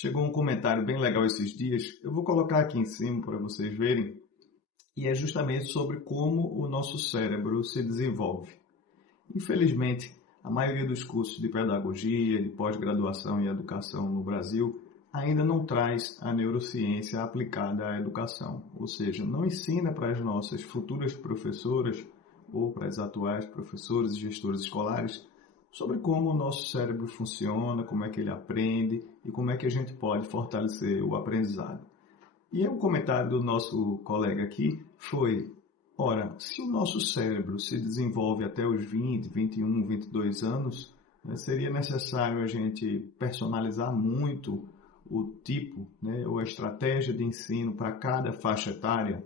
Chegou um comentário bem legal esses dias, eu vou colocar aqui em cima para vocês verem, e é justamente sobre como o nosso cérebro se desenvolve. Infelizmente, a maioria dos cursos de pedagogia, de pós-graduação em educação no Brasil ainda não traz a neurociência aplicada à educação, ou seja, não ensina para as nossas futuras professoras ou para as atuais professores e gestores escolares sobre como o nosso cérebro funciona, como é que ele aprende e como é que a gente pode fortalecer o aprendizado. E o comentário do nosso colega aqui foi: ora, se o nosso cérebro se desenvolve até os 20, 21, 22 anos, seria necessário a gente personalizar muito o tipo, ou a estratégia de ensino para cada faixa etária?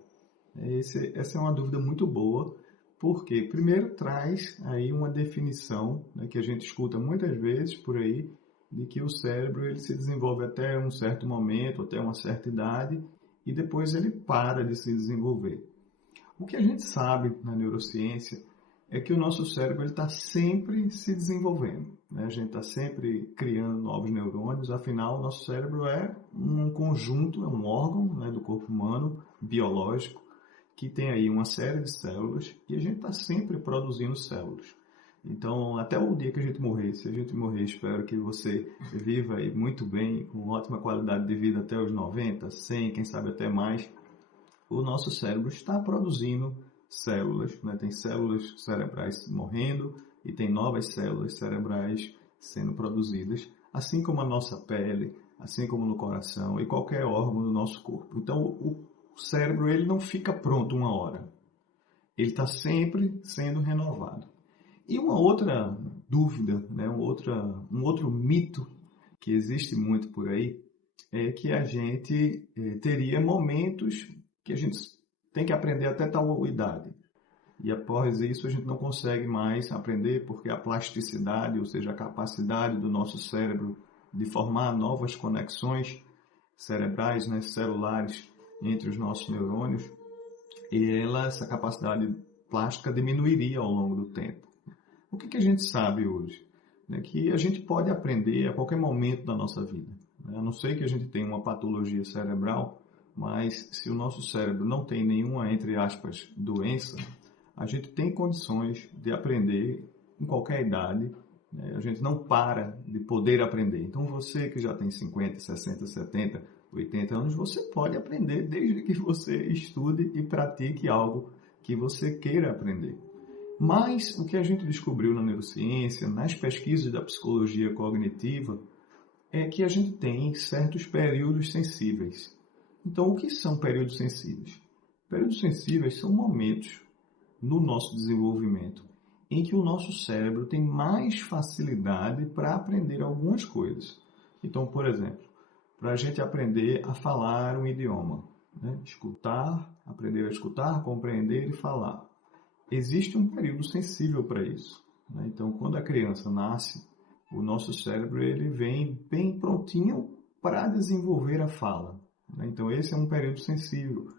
Essa é uma dúvida muito boa, porque primeiro traz aí uma definição, que a gente escuta muitas vezes por aí, de que o cérebro ele se desenvolve até um certo momento, até uma certa idade, e depois ele para de se desenvolver. O que a gente sabe na neurociência é que o nosso cérebro está sempre se desenvolvendo. A gente está sempre criando novos neurônios, afinal, o nosso cérebro é um conjunto, é um órgão do corpo humano, biológico, que tem aí uma série de células e a gente está sempre produzindo células. Então, até o dia que a gente morrer, se a gente morrer, espero que você viva aí muito bem, com ótima qualidade de vida até os 90, 100, quem sabe até mais, o nosso cérebro está produzindo células, tem células cerebrais morrendo e tem novas células cerebrais sendo produzidas, assim como a nossa pele, assim como no coração e qualquer órgão do nosso corpo. Então, o cérebro ele não fica pronto uma hora. Ele está sempre sendo renovado. E uma outra dúvida, um outro mito que existe muito por aí, é que a gente teria momentos que a gente tem que aprender até tal idade. E após isso a gente não consegue mais aprender porque a plasticidade, ou seja, a capacidade do nosso cérebro de formar novas conexões cerebrais, celulares entre os nossos neurônios, e essa capacidade plástica diminuiria ao longo do tempo. O que a gente sabe hoje? Que a gente pode aprender a qualquer momento da nossa vida. A não ser que a gente tenha uma patologia cerebral, mas se o nosso cérebro não tem nenhuma, entre aspas, doença, a gente tem condições de aprender em qualquer idade. A gente não para de poder aprender. Então você que já tem 50, 60, 70, 80 anos, você pode aprender desde que você estude e pratique algo que você queira aprender. Mas o que a gente descobriu na neurociência, nas pesquisas da psicologia cognitiva, é que a gente tem certos períodos sensíveis. Então, o que são períodos sensíveis? Períodos sensíveis são momentos no nosso desenvolvimento em que o nosso cérebro tem mais facilidade para aprender algumas coisas. Então, por exemplo, para a gente aprender a falar um idioma, aprender a escutar, compreender e falar. Existe um período sensível para isso. Então, quando a criança nasce, o nosso cérebro ele vem bem prontinho para desenvolver a fala. Então, esse é um período sensível.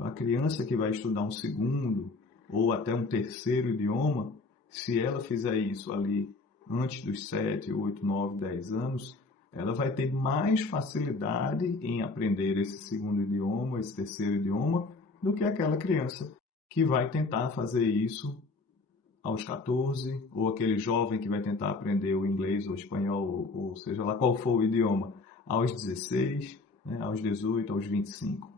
A criança que vai estudar um segundo ou até um terceiro idioma, se ela fizer isso ali antes dos 7, 8, 9, 10 anos, ela vai ter mais facilidade em aprender esse segundo idioma, esse terceiro idioma, do que aquela criança que vai tentar fazer isso aos 14, ou aquele jovem que vai tentar aprender o inglês ou o espanhol, ou seja lá qual for o idioma, aos 16, aos 18, aos 25.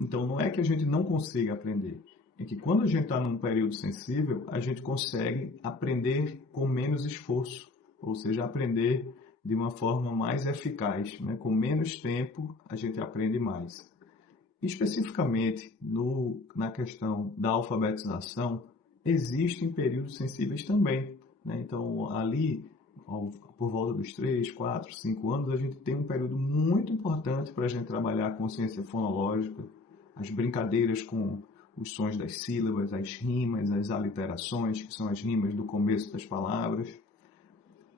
Então, não é que a gente não consiga aprender, é que quando a gente está num período sensível, a gente consegue aprender com menos esforço, ou seja, aprender de uma forma mais eficaz. Com menos tempo, a gente aprende mais. Especificamente na questão da alfabetização, existem períodos sensíveis também. Então, ali, por volta dos 3, 4, 5 anos, a gente tem um período muito importante para a gente trabalhar a consciência fonológica, as brincadeiras com os sons das sílabas, as rimas, as aliterações, que são as rimas do começo das palavras.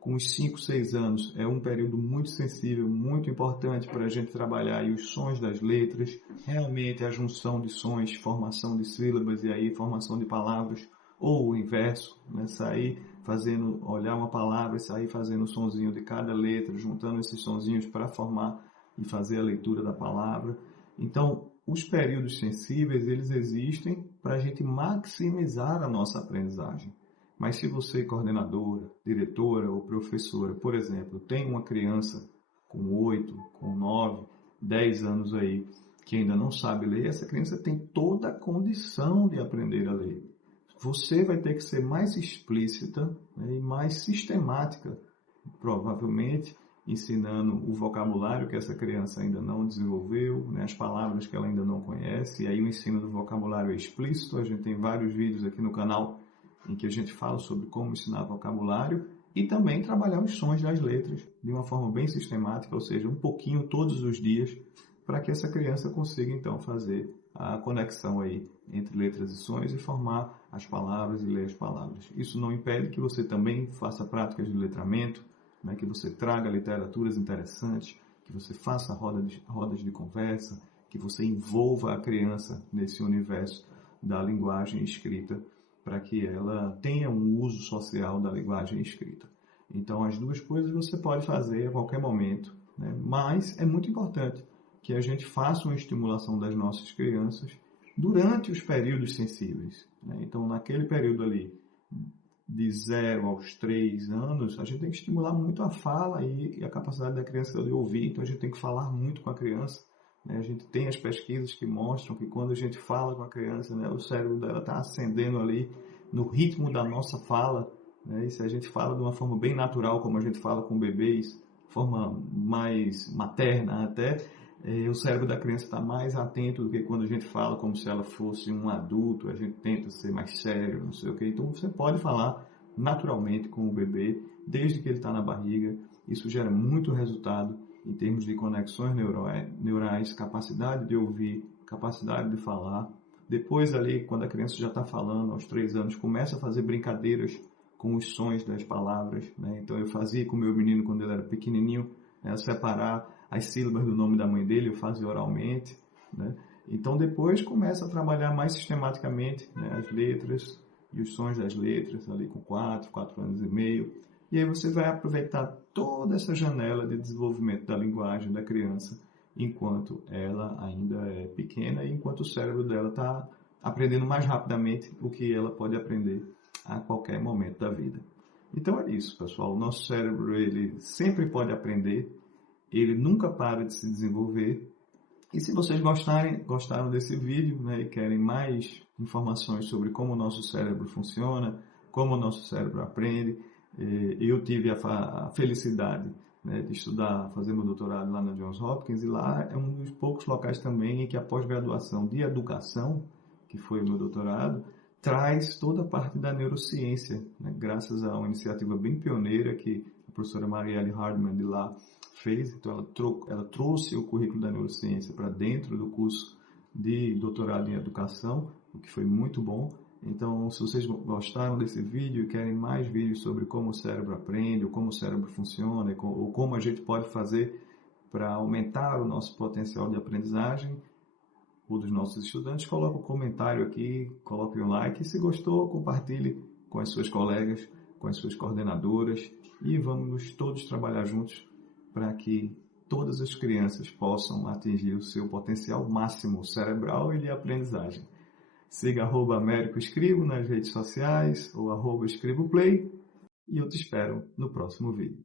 Com os 5, 6 anos, é um período muito sensível, muito importante para a gente trabalhar aí os sons das letras, realmente a junção de sons, formação de sílabas e aí formação de palavras, ou o inverso, sair olhar uma palavra e sair fazendo o sonzinho de cada letra, juntando esses sonzinhos para formar e fazer a leitura da palavra. Então, os períodos sensíveis, eles existem para a gente maximizar a nossa aprendizagem. Mas se você, coordenadora, diretora ou professora, por exemplo, tem uma criança com 8, com 9, 10 anos aí, que ainda não sabe ler, essa criança tem toda a condição de aprender a ler. Você vai ter que ser mais explícita, né, e mais sistemática, provavelmente, ensinando o vocabulário que essa criança ainda não desenvolveu, né, as palavras que ela ainda não conhece, e aí o ensino do vocabulário é explícito. A gente tem vários vídeos aqui no canal em que a gente fala sobre como ensinar vocabulário e também trabalhar os sons das letras de uma forma bem sistemática, ou seja, um pouquinho todos os dias, para que essa criança consiga então fazer a conexão aí entre letras e sons e formar as palavras e ler as palavras. Isso não impede que você também faça práticas de letramento, né, que você traga literaturas interessantes, que você faça rodas de conversa, que você envolva a criança nesse universo da linguagem escrita, para que ela tenha um uso social da linguagem escrita. Então, as duas coisas você pode fazer a qualquer momento, né? Mas é muito importante que a gente faça uma estimulação das nossas crianças durante os períodos sensíveis, né? Então, naquele período ali, de 0 aos 3 anos, a gente tem que estimular muito a fala e a capacidade da criança de ouvir. Então, a gente tem que falar muito com a criança, né? A gente tem as pesquisas que mostram que quando a gente fala com a criança, né, o cérebro dela está acendendo ali no ritmo da nossa fala, né? E se a gente fala de uma forma bem natural, como a gente fala com bebês, forma mais materna até, o cérebro da criança está mais atento do que quando a gente fala como se ela fosse um adulto, a gente tenta ser mais sério, não sei o que. Então você pode falar naturalmente com o bebê, desde que ele está na barriga. Isso gera muito resultado em termos de conexões neurais, capacidade de ouvir, capacidade de falar. Depois ali, quando a criança já está falando, aos 3 anos, começa a fazer brincadeiras com os sons das palavras, né? Então eu fazia com o meu menino quando ele era pequenininho, né, separar as sílabas do nome da mãe dele, eu fazia oralmente, né? Então depois começa a trabalhar mais sistematicamente, né, as letras e os sons das letras, ali com 4 anos e meio. E aí você vai aproveitar toda essa janela de desenvolvimento da linguagem da criança, enquanto ela ainda é pequena e enquanto o cérebro dela está aprendendo mais rapidamente o que ela pode aprender a qualquer momento da vida. Então é isso, pessoal. O nosso cérebro, ele sempre pode aprender, ele nunca para de se desenvolver. E se vocês gostaram desse vídeo, né, e querem mais informações sobre como o nosso cérebro funciona, como o nosso cérebro aprende, eu tive a felicidade, né, de estudar, fazer meu doutorado lá na Johns Hopkins, e lá é um dos poucos locais também em que a pós-graduação de educação, que foi o meu doutorado, traz toda a parte da neurociência, né, graças a uma iniciativa bem pioneira que a professora Marielle Hardman de lá fez. Então ela trouxe o currículo da neurociência para dentro do curso de doutorado em educação, o que foi muito bom. Então, se vocês gostaram desse vídeo e querem mais vídeos sobre como o cérebro aprende, ou como o cérebro funciona, ou como a gente pode fazer para aumentar o nosso potencial de aprendizagem, ou dos nossos estudantes, coloque um comentário aqui, coloque um like. E se gostou, compartilhe com as suas colegas, com as suas coordenadoras, e vamos todos trabalhar juntos para que todas as crianças possam atingir o seu potencial máximo cerebral e de aprendizagem. Siga @AméricoEscribo nas redes sociais ou @EscriboPlay, e eu te espero no próximo vídeo.